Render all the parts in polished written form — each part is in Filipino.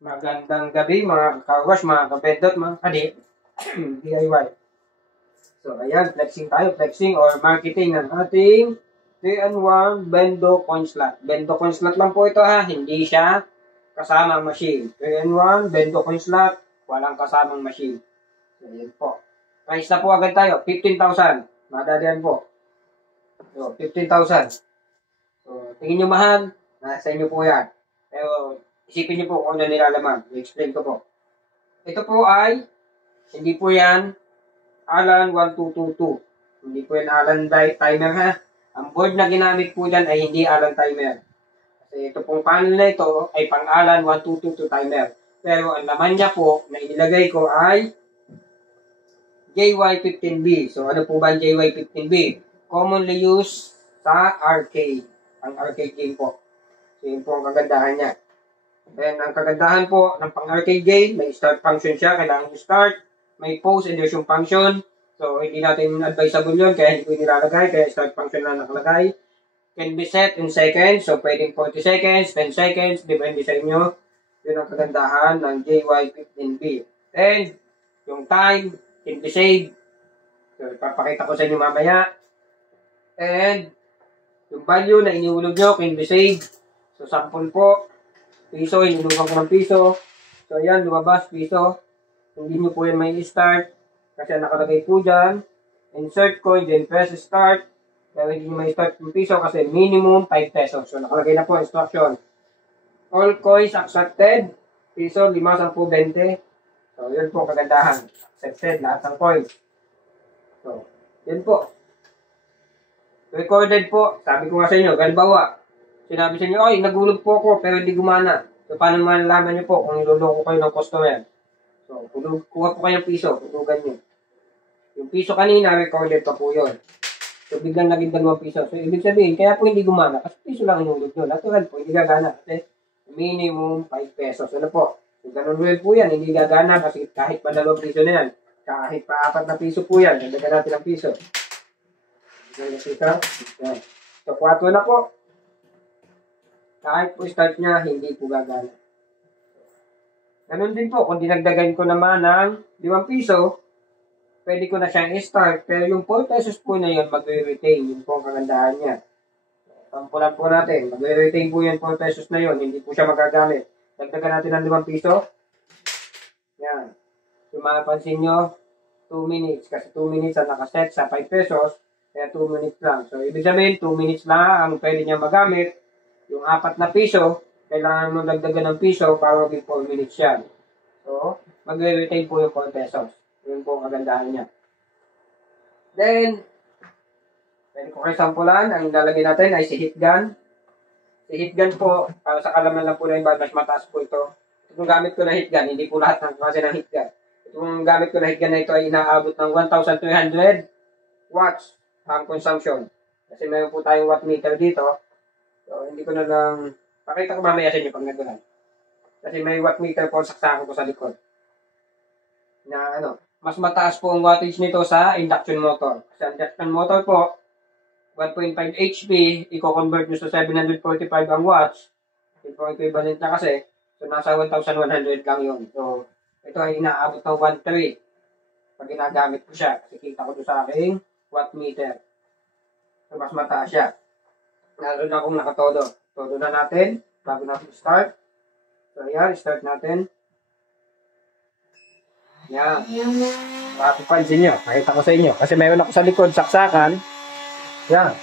Magandang gabi mga kawash, mga kapendot, mga kadik, DIY. So, ayan, flexing tayo, flexing or marketing ng ating 3-in-1 Bendo Coin Slot. Bendo Coin Slot lang po ito ha, hindi siya kasamang machine. 3-in-1 Bendo Coin Slot, walang kasamang machine. So, ayan po. Price na po agad tayo, 15,000. Madalian po. So, 15,000. So, tingin nyo mahal, nasa inyo po yan. Pero, isipin niyo po kung ano nilalaman. I-explain ko po. Ito po ay, hindi po yan Allen 1222. Hindi po yan Allen timer ha. Ang board na ginamit po dyan ay hindi Allen timer. Kasi ito pong panel na ito ay pang Allen 1222 timer. Pero ang laman niya po na inilagay ko ay JY15B. So ano po ba ang JY15B? Commonly used sa arcade. Ang arcade game po. So yun po ang kagandahan niya. Then, ang kagandahan po ng pang-arcade game, may start function siya, kailangan i-start. May pause and resume function. So, hindi natin advisable yun, kaya hindi ko nilalagay, kaya start function na nakalagay. Can be set in seconds, so pwedeng 40 seconds, 10 seconds, depende sa inyo. Yun ang kagandahan ng JY15B. And, yung time, can be saved. So, ipapakita ko sa inyo mamaya. And, yung value na iniulog nyo, can be saved. So, sample po. Piso, hinulungan ko ng piso. So, ayan, lumabas, piso. Hindi nyo po yan may start. Kasi nakalagay po dyan. Insert coin, then press start. Kaya hindi nyo may start yung piso kasi minimum 5 pesos. So, nakalagay na po instruction. All coins accepted. Piso, 5, 10, 20. So, yun po kagandahan. Accepted, lahat ng coins. So, yun po. Recorded po. Sabi ko nga sa inyo, halimbawa, sinabi sa inyo, ay, nagulog po ako, pero hindi gumana. So, paano malalaman nyo po kung niloloko kayo ng customer? So, kuha po kayo ng piso, tulugan nyo. Yung piso kanina, recorded pa po yun. So, biglang naging 2 piso. So, ibig sabihin, kaya po hindi gumana, kasi piso lang inulog nyo. Natural po, hindi gagana. Kasi, minimum 5 pesos. Ano po? So, ganun rin po yan, hindi gagana, kasi kahit pa 2 piso na yan, kahit pa 4 na piso po yan, dagdagan natin ang piso. So, 4 na po. Kahit po start niya, hindi po gagana. Ganun din po, kung dinagdagan ko naman ng 5 piso, pwede ko na siyang i-start, pero yung 4 pesos po na yun, mag-retain. Yun po ang kagandahan niya. Pampulan po natin, mag-retain po yung 4 pesos na yun, hindi po siya magagamit. Dagdagan natin ng 5 piso. Yan. Kung mapapansin nyo, 2 minutes, kasi 2 minutes ang nakaset sa 5 pesos, kaya 2 minutes lang. So, ibig sabihin, 2 minutes lang ang pwede niya magamit. Yung 4 na piso, kailangan mo dagdagan ng piso para maging 4 minutes yan. So, magre-retain po yung 4 pesos. Yun po ang kagandahan niya. Then, pwede ko kayo sampulan. Ang lalagay natin ay si heat gun. Si heat gun po, para sa kalaman lang po na yung mas mataas po ito. Itong gamit ko na heat gun, hindi po lahat ng klase ng heat gun. Itong gamit ko na heat gun na ito ay inaabot ng 1,300 watts ang consumption. Kasi meron po tayong watt meter dito. So, hindi ko na lang, pakita ko mamaya sa inyo pag nagulan. Kasi may watt meter po saksakan ko sa likod. Na mas mataas po ang wattage nito sa induction motor. Sa induction motor po, 1.5 HP, i-convert nyo sa 745 ang watts. Ito po equivalent na kasi. So, nasa 1,100 lang yun. So, ito ay inaabot ng 1.3 pag ginagamit ko siya. Kasi kita ko doon sa aking watt meter. So, mas mataas siya. Lalo na kung nakatodo. Todo na natin. Bago natin start. So, ayan. Start natin. Yan. Mapapansin nyo. Makita ko sa inyo. Kasi mayroon ako sa likod. Saksakan. Yan.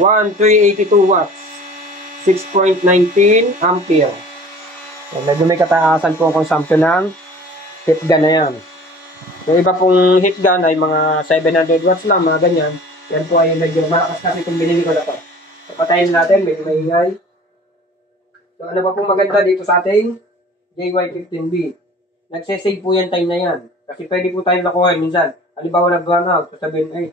1,382 watts. 6.19 ampere. So, medyo may kataasan po ang consumption ng heat gun na yan. Yung iba pong heat gun ay mga 700 watts lang. Mga ganyan. Yan po ay medyo malakas kasi kung binili ko na to. So, patayin natin, medyo maingay. So, ano pa pong maganda dito sa ating JY15B? Nagsesave po yan time na yan. Kasi pwede po tayong nakuha minsan. Halimbawa, nag-run out. Sasabihin,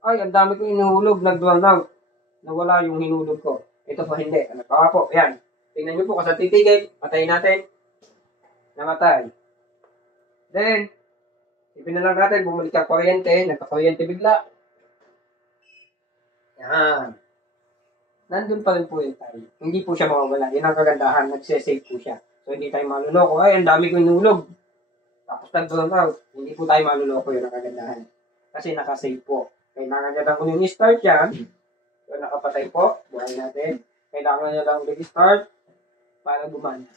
ay, ang dami ko inuhulog, nag-run out. Nawala yung hinulog ko. Ito po hindi. Ano pa po? Yan. Tingnan nyo po, kasi titigil, patayin natin. Namatay. Then, ipinalang natin, bumalik ang kuryente, nagka-kuryente bigla. Yan. Nandun pa rin po yung time. Hindi po siya mawawala. Yan ang kagandahan. Nagsesave po siya. So, So, hindi tayo maluloko. Ay, ang dami ko inulog. Tapos nag-burn out. Hindi po tayo maluloko yun ang kagandahan. Kasi nakasave po. Kailangan nyo lang kung start yan. So, nakapatay po. Buhay natin. Kailangan nyo lang ulit start para gumana.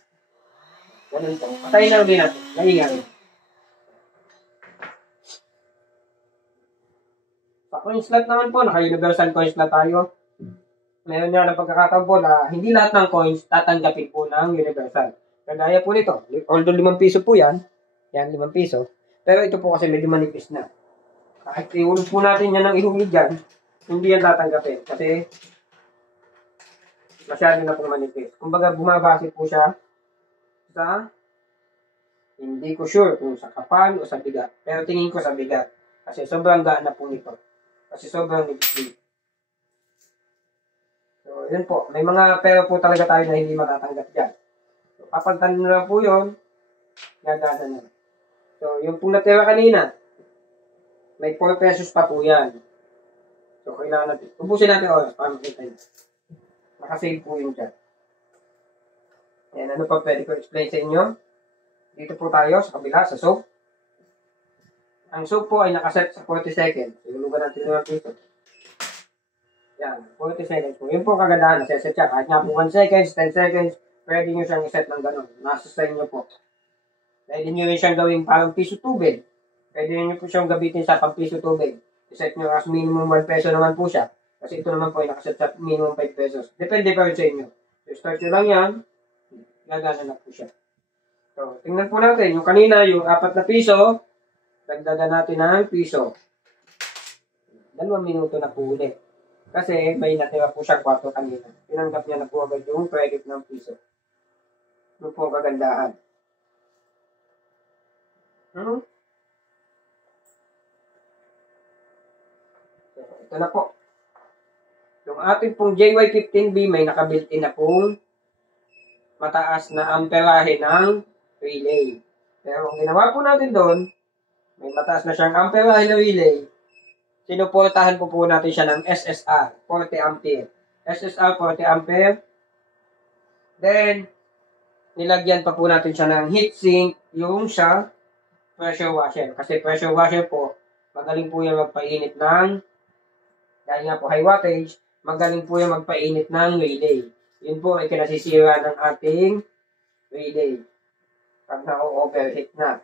Ganun po. Patayin na ulit natin. Naingan. Sa coin slot naman po, naka-universal coin slot tayo. Meron nga na pagkakataon po na hindi lahat ng coins tatanggapin po ng universal. Kagaya po nito, although 5 piso po yan 5 piso, pero ito po kasi medyo manipis na. Kahit ihulog po natin yan ng ihulog dyan, hindi yan tatanggapin kasi masyado na pong manipis. Kumbaga bumabase po siya sa, hindi ko sure kung sa kapal o sa bigat, pero tingin ko sa bigat kasi sobrang gaan na po nito. Kasi sobrang nipis. So, yun po. May mga pera po talaga tayo na hindi matatanggap dyan. So, papantan nyo lang po yun. Gagana na. So, yung pong natira kanina, may 4 pesos pa po yan. So, kailangan natin. Ubusin natin oras para makita nyo. Nakasave po yun dyan. Yan, ano pa pwede ko explain sa inyo? Dito po tayo sa kabila, sa soap. Ang soap po ay nakaset sa 40 seconds. Ilulugan natin yung dito. Yan, 40 seconds po. Yun po kagandahan. Naseset siya. Kahit nga po 1 seconds, 10 seconds, pwede nyo siyang iset ng ganun. Nasa sa inyo po. Pwede nyo rin siyang gawing parang piso tubig. Pwede nyo po siyang gabitin sa pang piso tubig. Iset nyo as minimum 1 peso naman po siya. Kasi ito naman po ay nakaset sa minimum 5 pesos. Depende pa rin sa inyo. So, start nyo lang yan. Gagana na po siya. So, tingnan po natin. Yung kanina, yung 4 na piso, dagdagan natin ng piso. 2 minuto na po ulit. Kasi may natira po siya 4 kanina. Tinanggap niya na po agad yung credit ng piso. Ito po ang kagandahan. So, ito na po. Yung ating pong JY15B may nakabuilt-in na pong mataas na amperahe ng relay. Pero ang ginawa po natin doon, may mataas na siyang amperahe na relay. Sinuportahan po natin siya ng SSR, 40 ampere. SSR, 40 ampere. Then, nilagyan pa po natin siya ng heatsink, yung sa pressure washer. Kasi pressure washer po, magaling po yung magpainit ng, dahil nga po high wattage, magaling po yung magpainit ng relay. Yun po ay kinasisira ng ating relay. Pag na-overheat na.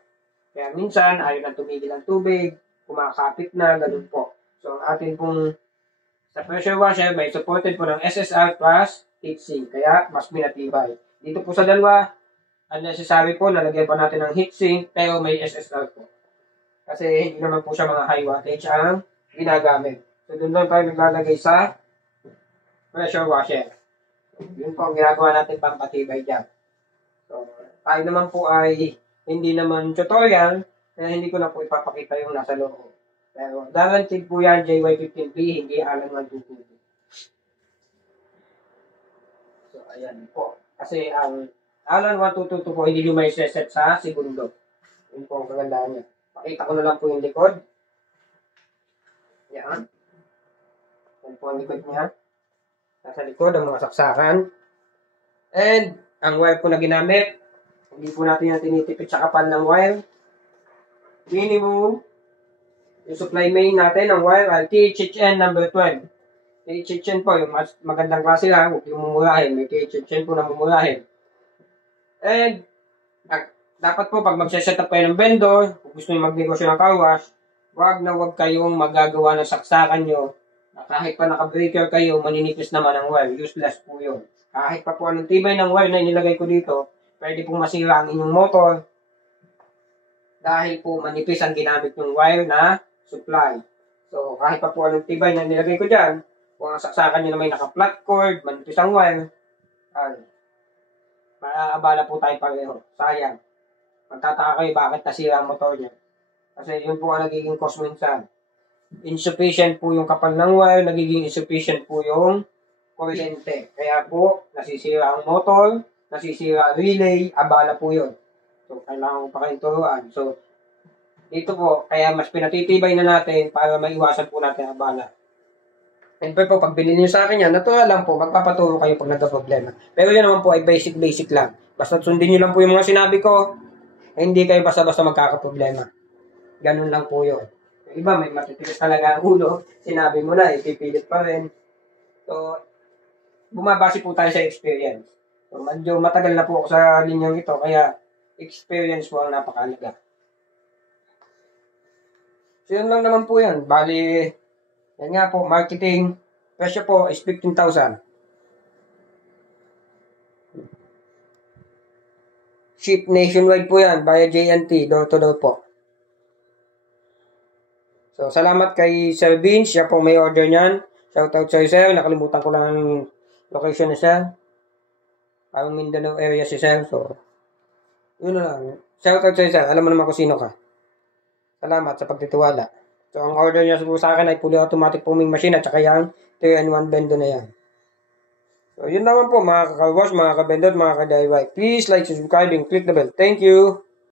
Kaya minsan, ayaw na tumigil ang tubig, kumakapit na, ganun po. So, ang atin pong sa pressure washer, may supported po ng SSR plus heatsink. Kaya, mas minatibay. Dito po sa dalawa, unnecessary po, nalagyan pa natin ng heatsink, pero may SSR po. Kasi, hindi naman po siya mga high wattage ang ginagamit. So, doon lang tayo naglalagay sa pressure washer. Yun po ang ginagawa natin pampatibay dyan. So, tayo naman po ay hindi naman tutorial, kaya hindi ko na po ipapakita yung nasa loob. Pero guaranteed po yan, JY15B, hindi alam ng tutubo. So, ayan po. Kasi ang Alan 1222 po, hindi nyo may set sa segundo. Yun po ang kagandaan niya. Pakita ko na lang po yung likod. Yan. Yan po ang likod niya. Nasa likod, ang mga saksakan. And, ang wire po na ginamit, hindi po natin yung tinitipid sa kapal ng wire. Minimum, yung supply main natin ng wire ay THHN number 12. THHN po, yung magandang klase lang, huwag yung mumurahin. May THHN po na mumurahin. And, dapat po pag magsaset up kayo ng vendor, kung gusto nyo magnegosyo ng car wash, wag kayong magagawa ng saksakan nyo. Kahit pa naka-breaker kayo, maninipis naman ang wire. Useless po yun. Kahit pa po anong tibay ng wire na inilagay ko dito, pwede pong masira ang inyong motor dahil po manipis ang ginamit ng wire na supply. So, kahit pa po anong tibay na nilagay ko dyan, kung ang saksakan nyo na may naka-flat cord, manipis ang wire, maaabala po tayo pareho. Sayang. Magtataka kayo bakit nasira ang motor niya. Kasi yun po ang nagiging cause minsan. Insufficient po yung kapal ng wire, nagiging insufficient po yung kuryente. Kaya po, nasisira ang motor, nasisira ang relay, abala po yun. So, kailangan ko pa kayong turuan. So, dito po, kaya mas pinatitibay na natin para maiwasan po natin abala. And po, pag bilhin nyo sa akin yan, natural lang po, magpapaturo kayo pag nagka-problema. Pero yun naman po ay basic lang. Basta sundin nyo lang po yung mga sinabi ko. Hindi kayo basta-basta magkakaproblema. Ganun lang po yun. Yung iba, may matitigas talaga ang ulo. Sinabi mo na, ipipilit pa rin. So, bumabase po tayo sa experience. So, medyo matagal na po ako sa linyang ito, kaya experience po ang napakalaga. So, yun lang naman po yan. Bali, yan nga po, marketing. Presyo po is 15,000. Ship nationwide po yan, via JNT, door to door po. So, salamat kay Sir Vince, siya po may order niyan. Shoutout sa'yo, sir. Nakalimutan ko lang ang location ni sir. Parang Mindanao area si sir. So, yun na lang. Shoutout sa'yo, sir. Alam mo naman kung sino ka. Salamat sa pagtitiwala. So, ang order niya po sa akin ay fully automatic foaming machine at saka yung 3-in-1 bendo na yan. So, yun naman po mga kaka-wash, mga ka-bendot, mga ka-DIY. Please like, subscribe, and click the bell. Thank you!